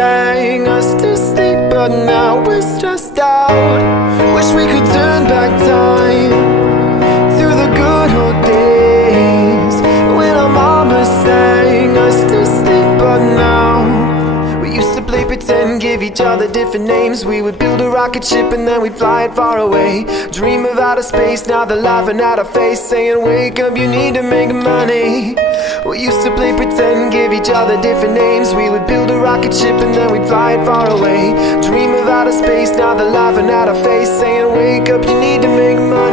sang us to sleep, but now we're stressed out. Wish we could turn back time to the good old days when our mama sang us to sleep, but now we used to play pretend, give each other different names. We would build a rocket ship and then we'd fly it far away. Dream of outer space, now they're laughing at our face, saying wake up, you need to make money. We used to play pretend, give each other different names. We would build a rocket ship and then we'd fly it far away. Dream of outer space, now they're laughing at our face, saying wake up, you need to make money.